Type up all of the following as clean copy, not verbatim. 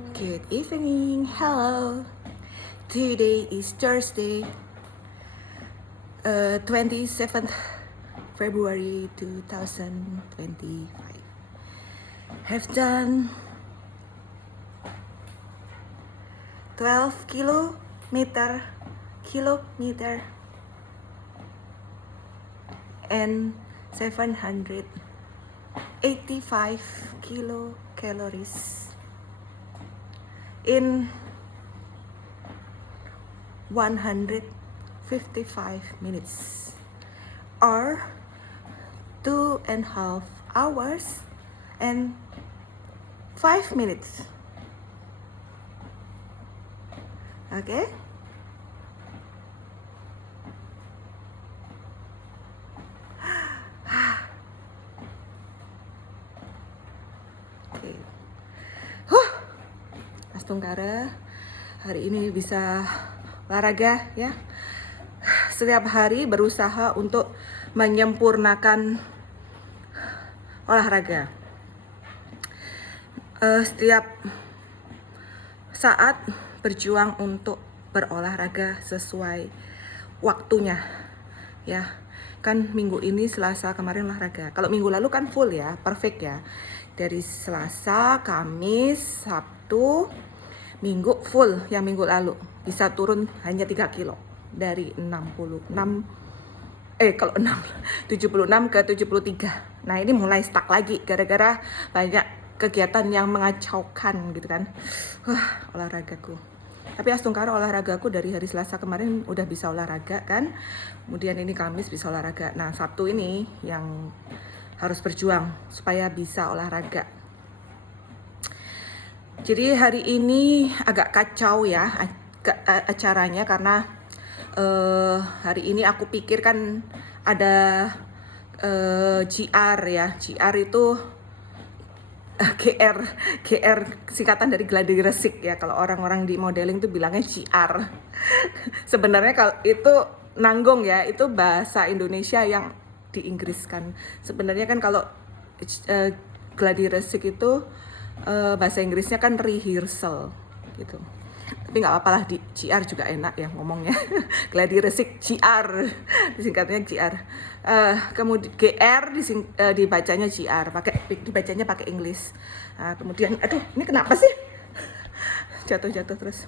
Good evening, hello. Today is Thursday, 27th February 2025. Have done 12 kilometer and 785 kilocalories in 155 minutes or 2.5 hours and 5 minutes. Okay? Okay. Mas Tunggara, hari ini bisa olahraga ya. Setiap hari berusaha untuk menyempurnakan olahraga. Setiap saat berjuang untuk berolahraga sesuai waktunya ya. Kan minggu ini Selasa kemarin olahraga. Kalau minggu lalu kan full ya, perfect ya. Dari Selasa, Kamis, Sabtu, Minggu full yang minggu lalu. Bisa turun hanya 3 kilo dari 66 kalau 76 ke 73. Nah, ini mulai stuck lagi gara-gara banyak kegiatan yang mengacaukan gitu kan. Olahragaku. Tapi Astungkara olahragaku dari hari Selasa kemarin udah bisa olahraga kan. Kemudian ini Kamis bisa olahraga. Nah, Sabtu ini yang harus berjuang supaya bisa olahraga. Jadi hari ini agak kacau ya acaranya karena hari ini aku pikir kan ada GR ya. GR itu GR singkatan dari gladi resik ya. Kalau orang-orang di modeling tuh bilangnya GR. Sebenarnya kalau itu nanggung ya, itu bahasa Indonesia yang diinggriskan. Sebenarnya kan kalau gladi resik itu bahasa Inggrisnya kan rehearsal gitu. Tapi nggak apa-apa lah, di GR juga enak ya ngomongnya. Gladi resik GR, disingkatnya GR. Kemudian GR dibacanya GR, dibacanya pakai Inggris. Kemudian, aduh, ini kenapa sih? Jatuh terus.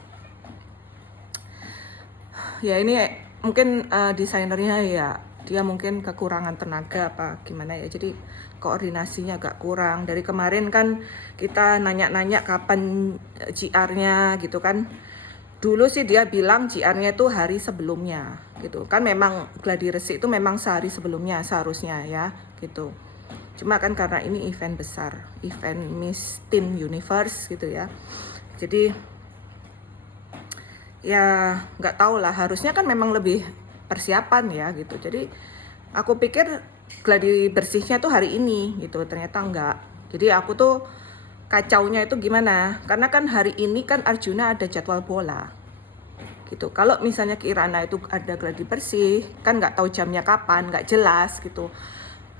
Ya ini mungkin desainernya ya dia mungkin kekurangan tenaga apa gimana ya, jadi koordinasinya agak kurang. Dari kemarin kan kita nanya-nanya kapan GR-nya gitu kan. Dulu sih dia bilang GR-nya itu hari sebelumnya gitu kan, memang gladi resik itu memang sehari sebelumnya seharusnya ya gitu. Cuma kan karena ini event besar, event Miss Teen Universe gitu ya, jadi ya nggak tahu lah, harusnya kan memang lebih persiapan ya gitu. Jadi aku pikir gladi bersihnya tuh hari ini gitu, ternyata enggak. Jadi aku tuh kacaunya itu gimana, karena kan hari ini kan Arjuna ada jadwal bola gitu. Kalau misalnya Kirana itu ada gladi bersih kan nggak tahu jamnya kapan, nggak jelas gitu.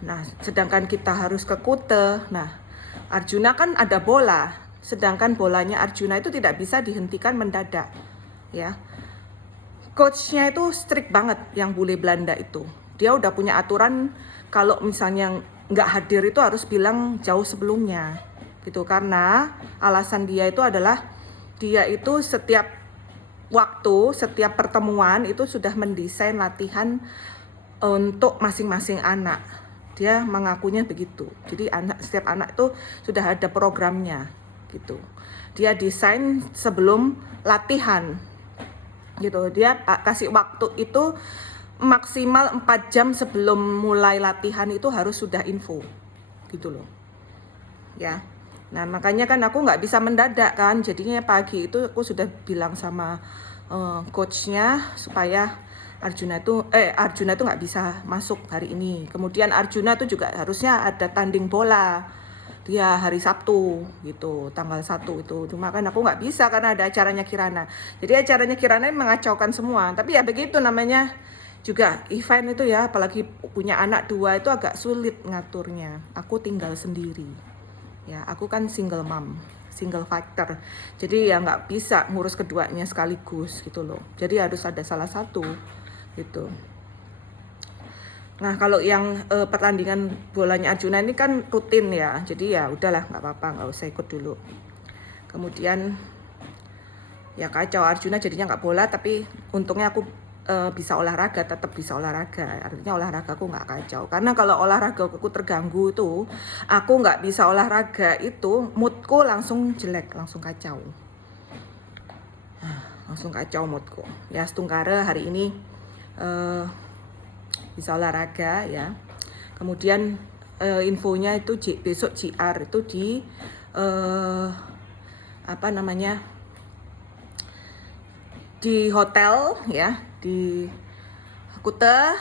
Nah sedangkan kita harus ke Kute, nah Arjuna kan ada bola, sedangkan bolanya Arjuna itu tidak bisa dihentikan mendadak ya. Coachnya itu strict banget, yang bule Belanda itu. Dia udah punya aturan kalau misalnya nggak hadir itu harus bilang jauh sebelumnya gitu. Karena alasan dia itu adalah dia itu setiap waktu, setiap pertemuan itu sudah mendesain latihan untuk masing-masing anak. Dia mengakunya begitu. Jadi setiap anak itu sudah ada programnya gitu. Dia desain sebelum latihan gitu. Dia kasih waktu itu maksimal 4 jam sebelum mulai latihan itu harus sudah info gitu loh ya. Nah makanya kan aku nggak bisa mendadak kan, jadinya pagi itu aku sudah bilang sama coachnya supaya Arjuna itu nggak bisa masuk hari ini. Kemudian Arjuna tuh juga harusnya ada tanding bola dia hari Sabtu gitu, tanggal 1 itu. Cuma kan aku nggak bisa karena ada acaranya Kirana. Jadi acaranya Kirana mengacaukan semua. Tapi ya begitu namanya juga event itu ya, apalagi punya anak 2 itu agak sulit ngaturnya. Aku tinggal sendiri. Ya, aku kan single mom single factor. Jadi ya nggak bisa ngurus keduanya sekaligus gitu loh. Jadi harus ada salah satu gitu. Nah kalau yang pertandingan bolanya Arjuna ini kan rutin ya, jadi ya udahlah nggak apa-apa, nggak usah ikut dulu. Kemudian ya kacau, Arjuna jadinya nggak bola, tapi untungnya aku bisa olahraga, tetap bisa olahraga. Artinya olahraga aku nggak kacau. Karena kalau olahraga aku terganggu tuh, aku nggak bisa olahraga itu, moodku langsung jelek, langsung kacau. Langsung kacau moodku. Ya Stungkara hari ini bisa olahraga ya. Kemudian infonya itu besok JR itu di apa namanya, di hotel ya, di Kuta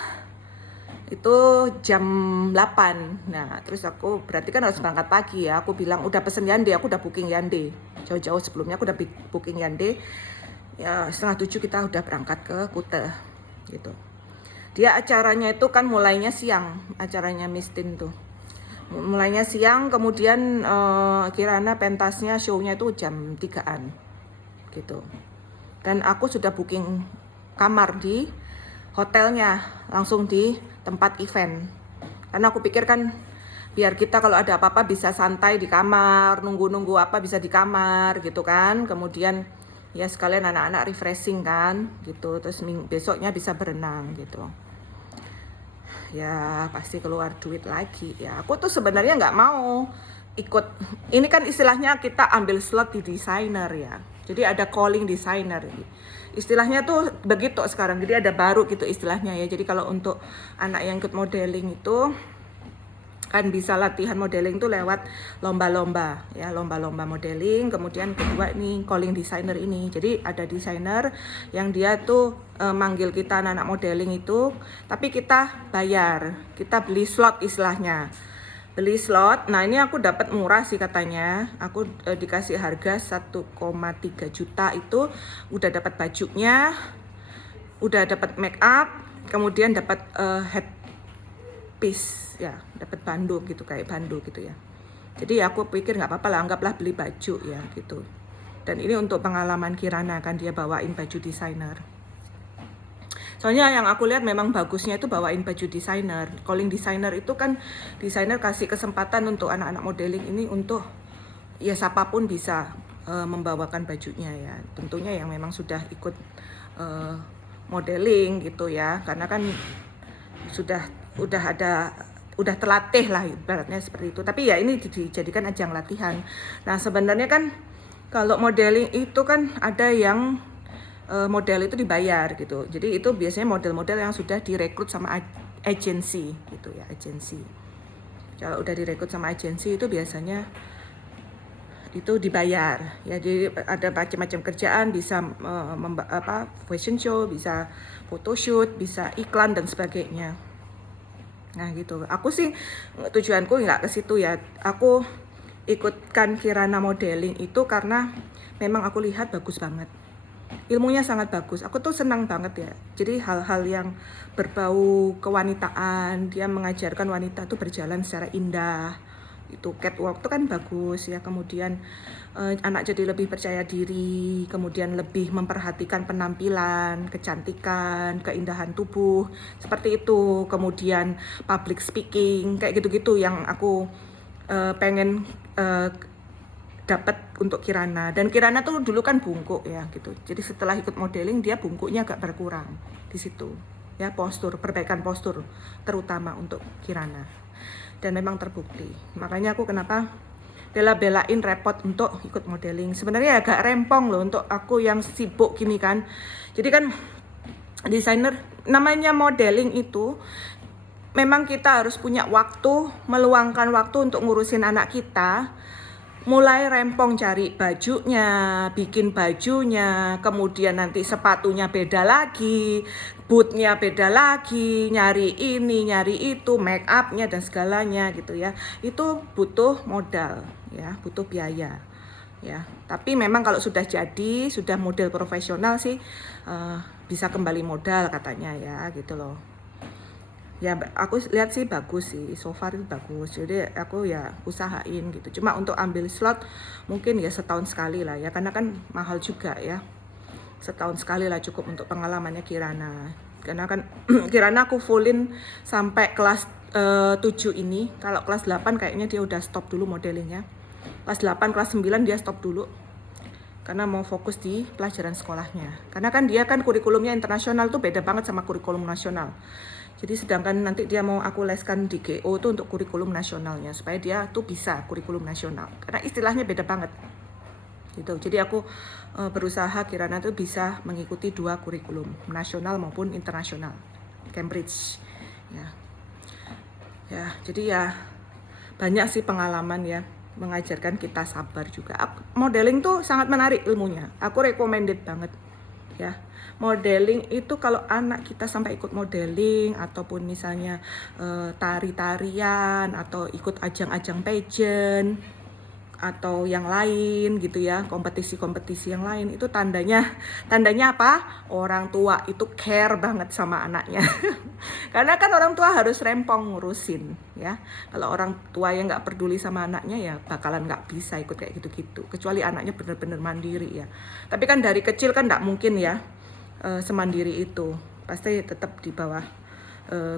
itu jam 8. Nah terus aku berarti kan harus berangkat pagi ya. Aku bilang udah pesen Yande, aku udah booking Yande jauh-jauh sebelumnya, aku udah booking Yande ya. 6:30 kita udah berangkat ke Kuta gitu. Dia acaranya itu kan mulainya siang, acaranya Mistin tuh mulainya siang, kemudian Kirana pentasnya, show-nya itu jam 3-an gitu. Dan aku sudah booking kamar di hotelnya, langsung di tempat event. Karena aku pikir kan biar kita kalau ada apa-apa bisa santai di kamar, nunggu-nunggu apa bisa di kamar gitu kan. Kemudian ya sekalian anak-anak refreshing kan gitu, terus besoknya bisa berenang gitu. Ya pasti keluar duit lagi ya. Aku tuh sebenarnya nggak mau ikut, ini kan istilahnya kita ambil slot di desainer ya. Jadi ada calling designer, istilahnya tuh begitu sekarang. Jadi ada baru gitu istilahnya ya. Jadi kalau untuk anak yang ikut modeling itu kan bisa latihan modeling tuh lewat lomba-lomba ya, lomba-lomba modeling. Kemudian kedua ini calling designer ini. Jadi ada desainer yang dia tuh manggil kita anak-anak modeling itu, tapi kita bayar, kita beli slot istilahnya. Beli slot. Nah ini aku dapat murah sih katanya. Aku dikasih harga 1,3 juta itu udah dapat bajunya, udah dapat make up, kemudian dapat headpiece ya, dapat bando gitu, kayak bando gitu ya. Jadi aku pikir nggak apa-apa lah, anggaplah beli baju ya gitu. Dan ini untuk pengalaman Kirana kan, dia bawain baju desainer. Soalnya yang aku lihat memang bagusnya itu bawain baju desainer. Calling designer itu kan desainer kasih kesempatan untuk anak-anak modeling ini untuk ya siapapun bisa membawakan bajunya ya. Tentunya yang memang sudah ikut modeling gitu ya. Karena kan udah terlatih lah ibaratnya seperti itu. Tapi ya ini dijadikan ajang latihan. Nah sebenarnya kan kalau modeling itu kan ada yang model itu dibayar gitu. Jadi itu biasanya model-model yang sudah direkrut sama agensi gitu ya, agensi. Kalau udah direkrut sama agensi itu biasanya itu dibayar ya. Jadi ada macam-macam kerjaan, bisa fashion show, bisa photoshoot, bisa iklan dan sebagainya. Nah gitu. Aku sih tujuanku nggak ke situ ya. Aku ikutkan Kirana modeling itu karena memang aku lihat bagus banget. Ilmunya sangat bagus. Aku tuh senang banget ya. Jadi hal-hal yang berbau kewanitaan, dia mengajarkan wanita tuh berjalan secara indah. Itu catwalk tuh kan bagus ya. Kemudian anak jadi lebih percaya diri, kemudian lebih memperhatikan penampilan, kecantikan, keindahan tubuh, seperti itu. Kemudian public speaking, kayak gitu-gitu yang aku pengen dapat untuk Kirana. Dan Kirana tuh dulu kan bungkuk ya gitu. Jadi setelah ikut modeling dia bungkuknya agak berkurang di situ. Ya postur, perbaikan postur terutama untuk Kirana. Dan memang terbukti. Makanya aku kenapa bela-belain repot untuk ikut modeling. Sebenarnya agak rempong loh untuk aku yang sibuk gini kan. Jadi kan desainer, namanya modeling itu memang kita harus punya waktu, meluangkan waktu untuk ngurusin anak kita. Mulai rempong cari bajunya, bikin bajunya, kemudian nanti sepatunya beda lagi, bootnya beda lagi, nyari ini, nyari itu, make upnya dan segalanya gitu ya. Itu butuh modal ya, butuh biaya ya. Tapi memang kalau sudah jadi, sudah model profesional sih bisa kembali modal katanya ya gitu loh. ya aku lihat sih bagus sih, so far itu bagus, jadi aku ya usahain gitu. Cuma untuk ambil slot mungkin ya setahun sekali lah ya, karena kan mahal juga ya, setahun sekali lah cukup untuk pengalamannya Kirana. Karena kan Kirana aku fullin sampai kelas 7 ini. Kalau kelas 8 kayaknya dia udah stop dulu modelingnya. Kelas 8, kelas 9 dia stop dulu karena mau fokus di pelajaran sekolahnya. Karena kan dia kan kurikulumnya internasional tuh beda banget sama kurikulum nasional. Jadi sedangkan nanti dia mau aku leskan di GO itu untuk kurikulum nasionalnya, supaya dia tuh bisa kurikulum nasional. Karena istilahnya beda banget. Gitu. Jadi aku berusaha Kirana tuh bisa mengikuti 2 kurikulum, nasional maupun internasional. Cambridge. Ya. Ya, jadi ya banyak sih pengalaman ya, mengajarkan kita sabar juga. Modeling tuh sangat menarik ilmunya. Aku recommended banget. Ya, modeling itu kalau anak kita sampai ikut modeling ataupun misalnya tari-tarian atau ikut ajang-ajang pageant atau yang lain gitu ya, kompetisi-kompetisi yang lain, itu tandanya apa? Orang tua itu care banget sama anaknya. Karena kan orang tua harus rempong ngurusin ya. Kalau orang tua yang nggak peduli sama anaknya ya bakalan nggak bisa ikut kayak gitu-gitu. Kecuali anaknya benar-benar mandiri ya. Tapi kan dari kecil kan nggak mungkin ya semandiri itu. Pasti tetap di bawah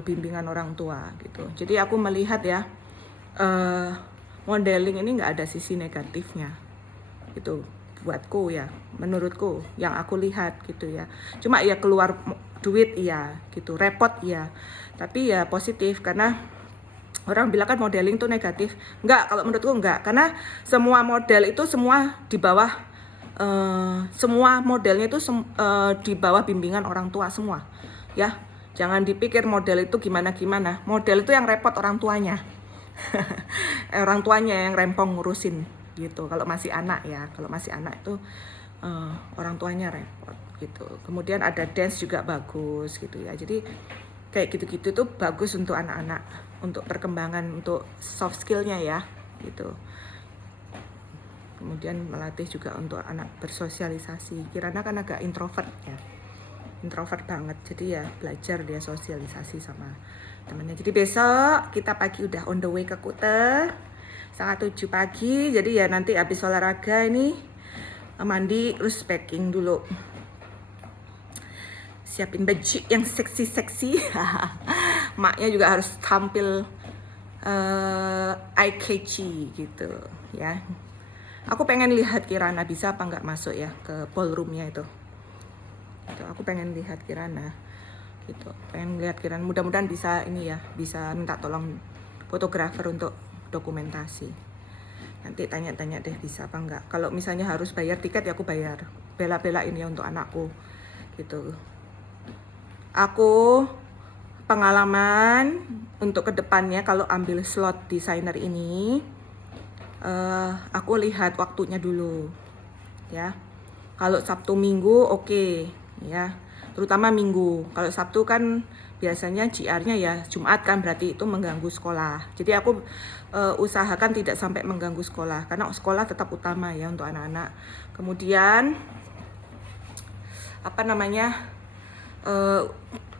bimbingan orang tua gitu. Jadi aku melihat ya, modeling ini nggak ada sisi negatifnya gitu buatku ya, menurutku yang aku lihat gitu ya. Cuma ya keluar duit iya gitu, repot iya, tapi ya positif. Karena orang bilang kan modeling tuh negatif, nggak, kalau menurutku nggak, karena semua model itu semua di bawah semua modelnya itu di bawah bimbingan orang tua semua ya. Jangan dipikir model itu gimana-gimana, model itu yang repot orang tuanya. Orang tuanya yang rempong ngurusin gitu. Kalau masih anak ya, kalau masih anak itu orang tuanya repot gitu. Kemudian ada dance juga bagus gitu ya. Jadi kayak gitu-gitu tuh bagus untuk anak-anak, untuk perkembangan, untuk soft skillnya ya gitu. Kemudian melatih juga untuk anak bersosialisasi. Kirana kan agak introvert ya, introvert banget, jadi ya belajar dia sosialisasi sama temannya. Jadi besok kita pagi udah on the way ke Kuta, setengah 7 pagi. Jadi ya nanti habis olahraga ini mandi terus packing dulu, siapin baju yang seksi-seksi. Maknya juga harus tampil eye-catchy gitu ya. Aku pengen lihat Kirana bisa apa nggak masuk ya ke ballroomnya itu. Aku pengen lihat Kirana gitu, pengen lihat Kirana, mudah-mudahan bisa ini ya, bisa minta tolong fotografer untuk dokumentasi. Nanti tanya-tanya deh bisa apa enggak. Kalau misalnya harus bayar tiket ya aku bayar, bela-belain ya untuk anakku gitu. Aku pengalaman untuk kedepannya kalau ambil slot desainer ini, aku lihat waktunya dulu ya. Kalau Sabtu Minggu oke ya, terutama Minggu. Kalau Sabtu kan biasanya JR-nya ya Jumat kan, berarti itu mengganggu sekolah. Jadi aku usahakan tidak sampai mengganggu sekolah, karena sekolah tetap utama ya untuk anak-anak. Kemudian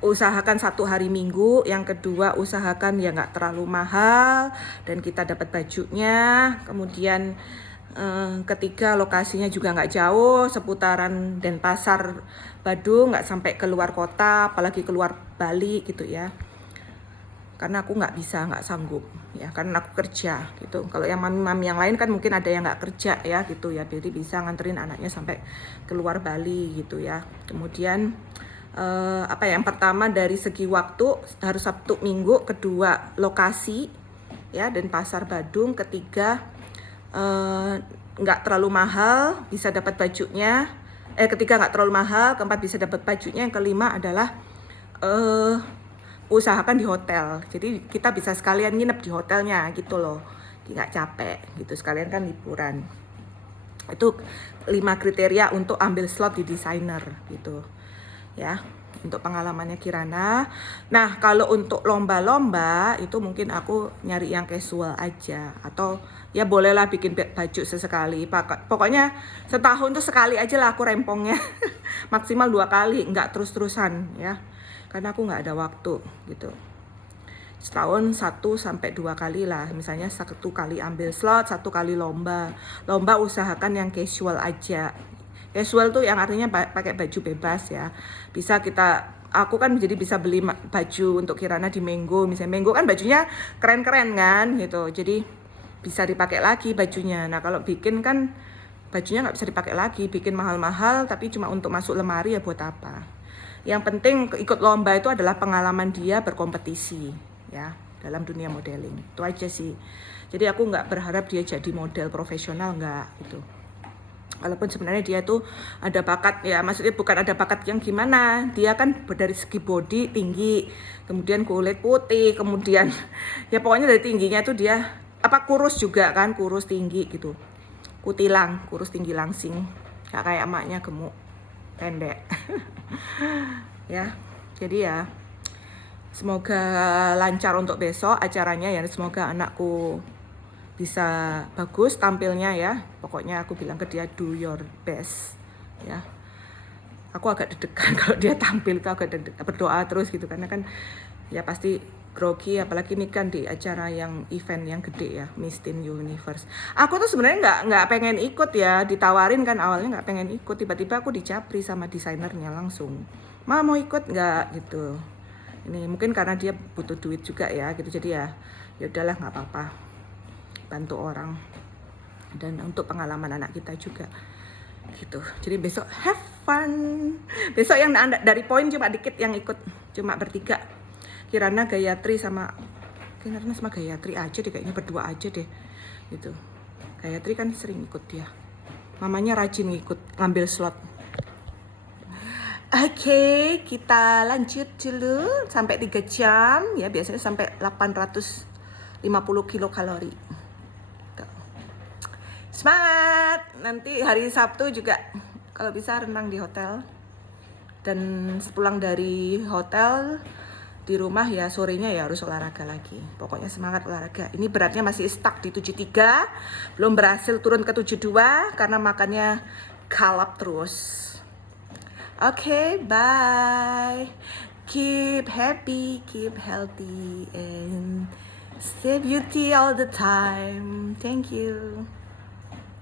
usahakan 1 hari Minggu. Yang kedua usahakan ya nggak terlalu mahal dan kita dapat bajunya. Kemudian ketiga lokasinya juga nggak jauh, seputaran Denpasar, Badung, nggak sampai keluar kota, apalagi keluar Bali gitu ya. Karena aku nggak sanggup ya, karena aku kerja gitu. Kalau yang mami-mami yang lain kan mungkin ada yang nggak kerja ya gitu ya, jadi bisa nganterin anaknya sampai keluar Bali gitu ya. Kemudian yang pertama dari segi waktu harus Sabtu Minggu, kedua lokasi ya Denpasar Badung, ketiga nggak terlalu mahal, bisa dapat bajunya. Ketiga nggak terlalu mahal, keempat bisa dapat bajunya, yang kelima adalah usahakan di hotel. Jadi kita bisa sekalian nginep di hotelnya gitu loh, nggak capek gitu, sekalian kan liburan. Itu 5 kriteria untuk ambil slot di desainer gitu ya, untuk pengalamannya Kirana. Nah kalau untuk lomba-lomba itu mungkin aku nyari yang casual aja, atau ya bolehlah bikin baju sesekali. Pokoknya setahun tuh sekali aja lah aku rempongnya. Maksimal 2 kali, nggak terus-terusan ya, karena aku nggak ada waktu gitu. setahun 1 sampai 2 kali lah, misalnya 1 kali ambil slot, 1 kali lomba. Lomba usahakan yang casual aja. Casual tuh yang artinya pakai baju bebas ya. Bisa aku kan jadi bisa beli baju untuk Kirana di Mango, misalnya Mango kan bajunya keren-keren kan gitu, jadi bisa dipakai lagi bajunya. Nah kalau bikin kan bajunya nggak bisa dipakai lagi, bikin mahal-mahal tapi cuma untuk masuk lemari ya buat apa. Yang penting ikut lomba itu adalah pengalaman dia berkompetisi ya dalam dunia modeling, itu aja sih. Jadi aku nggak berharap dia jadi model profesional, nggak gitu. Walaupun sebenarnya dia tuh ada bakat ya, maksudnya bukan ada bakat yang gimana, dia kan dari segi body tinggi, kemudian kulit putih, kemudian ya pokoknya dari tingginya tuh dia kurus juga kan, kurus tinggi gitu, kutilang, kurus tinggi langsing, gak kayak emaknya gemuk pendek. Ya jadi ya semoga lancar untuk besok acaranya ya, semoga anakku bisa bagus tampilnya ya. Pokoknya aku bilang ke dia do your best ya. Aku agak deg-degan kalau dia tampil itu, agak berdoa terus gitu karena kan ya pasti grogi, apalagi ini kan di acara yang event yang gede ya, Miss Teen Universe. Aku tuh sebenarnya nggak pengen ikut ya, ditawarin kan awalnya nggak pengen ikut, tiba-tiba aku dicapri sama desainernya langsung, mau ikut nggak gitu. Ini mungkin karena dia butuh duit juga ya gitu, jadi ya udahlah nggak apa-apa, bantu orang dan untuk pengalaman anak kita juga gitu. Jadi besok have fun. Besok yang dari poin cuma dikit yang ikut, cuma bertiga, Kirana Gayatri sama Gayatri aja deh, kayaknya berdua aja deh gitu. Gayatri kan sering ikut dia, mamanya rajin ikut ngambil slot. Oke, kita lanjut dulu sampai 3 jam ya, biasanya sampai 850 kilokalori. Semangat! Nanti hari Sabtu juga kalau bisa renang di hotel. Dan sepulang dari hotel di rumah ya sorenya ya harus olahraga lagi. Pokoknya semangat olahraga. Ini beratnya masih stuck di 73, belum berhasil turun ke 72 karena makannya kalap terus. Okay, bye. Keep happy, keep healthy, and stay beauty all the time. Thank you.